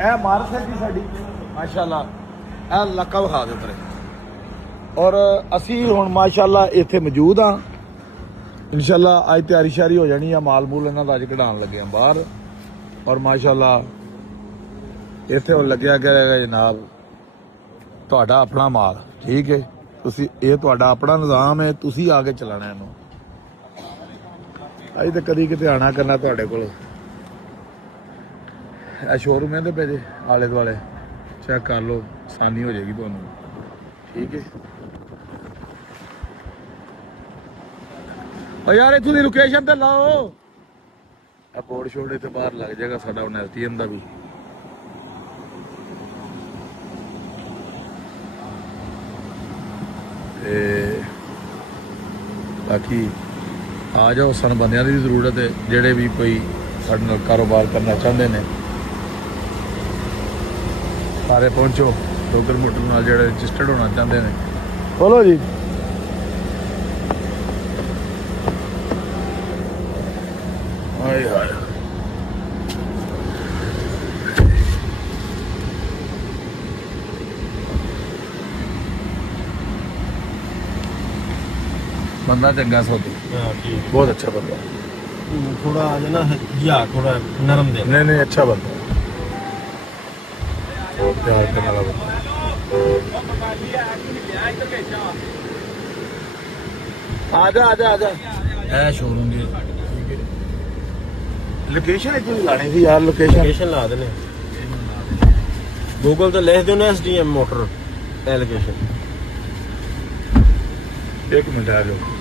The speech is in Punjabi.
ਇਹ ਇਮਾਰਤ ਹੈ ਜੀ ਸਾਡੀ ਮਾਸ਼ਾਅੱਲਾ। ਇਹ ਇਲਾਕਾ ਵਿਖਾ ਦਿਓ ਤੇਰੇ। ਔਰ ਅਸੀਂ ਹੁਣ ਮਾਸ਼ਾਅੱਲਾ ਇੱਥੇ ਮੌਜੂਦ ਹਾਂ। ਇਨਸ਼ਾਅੱਲਾ ਅੱਜ ਤਿਆਰੀ ਸ਼ਿਆਰੀ ਹੋ ਜਾਣੀ ਆ। ਮਾਲ ਮੂਲ ਇਹਨਾਂ ਦਾ ਅੱਜ ਕਢਾਉਣ ਲੱਗੇ ਆ ਬਾਹਰ। ਔਰ ਮਾਸ਼ਾਅੱਲਾ ਇੱਥੇ ਹੁਣ ਲੱਗਿਆ ਕਰੇਗਾ ਜਨਾਬ ਤੁਹਾਡਾ ਆਪਣਾ ਮਾਲ। ਠੀਕ ਹੈ, ਤੁਸੀਂ ਇਹ ਤੁਹਾਡਾ ਆਪਣਾ ਨਿਜ਼ਾਮ ਹੈ, ਤੁਸੀਂ ਆ ਕੇ ਚਲਾਣਾ ਇਹਨੂੰ। ਅਸੀਂ ਤਾਂ ਕਦੀ ਕਿਤੇ ਆਣਾ ਕਰਨਾ ਤੁਹਾਡੇ ਕੋਲ। ਇਹ ਸ਼ੋਰੂਮ ਇਹਦੇ ਪਏ ਜੇ ਆਲੇ ਦੁਆਲੇ, ਚੈੱਕ ਕਰ ਲਓ, ਆਸਾਨੀ ਹੋ ਜਾਏਗੀ ਤੁਹਾਨੂੰ। ਠੀਕ ਹੈ। ਓ ਯਾਰ ਇੱਥੋਂ ਦੀ ਲੋਕੇਸ਼ਨ ਤੇ ਲਾਓ। ਆ ਬੋਰਡ ਛੋੜੇ ਤੇ ਬਾਹਰ ਲੱਗ ਜਾਏਗਾ ਸਾਡਾ ਹੁਣ ਐਸਟੀਐਮ ਦਾ ਵੀ। ਤੇ ਬਾਕੀ ਆ ਜਾਓ, ਸਾਨੂੰ ਬੰਦਿਆਂ ਦੀ ਵੀ ਜ਼ਰੂਰਤ ਹੈ ਜਿਹੜੇ ਵੀ ਕੋਈ ਸਾਡੇ ਨਾਲ ਕਾਰੋਬਾਰ ਕਰਨਾ ਚਾਹੁੰਦੇ ਨੇ। ਸਾਰੇ ਪਹੁੰਚੋ ਡੋਗਰ ਮੋਟਰ ਨਾਲ ਜਿਹੜੇ ਰਜਿਸਟਰਡ ਹੋਣਾ ਚਾਹੁੰਦੇ ਨੇ। ਬੋਲੋ ਜੀ। ਹਾਏ ਹਾਏ बंदा चंगा सौदी। बहुत अच्छा बंदा। थोड़ा जो ना या थोड़ा नरम दे। नहीं अच्छा बंदा, प्यार करने वाला बंदा। आजा आजा आजा। है शोरूम की लोकेशन इतनी लानी थी यार। लोकेशन ला देने गूगल तो लिख दो ना SDM मोटर लोकेशन। एक मिनट आ जाओ।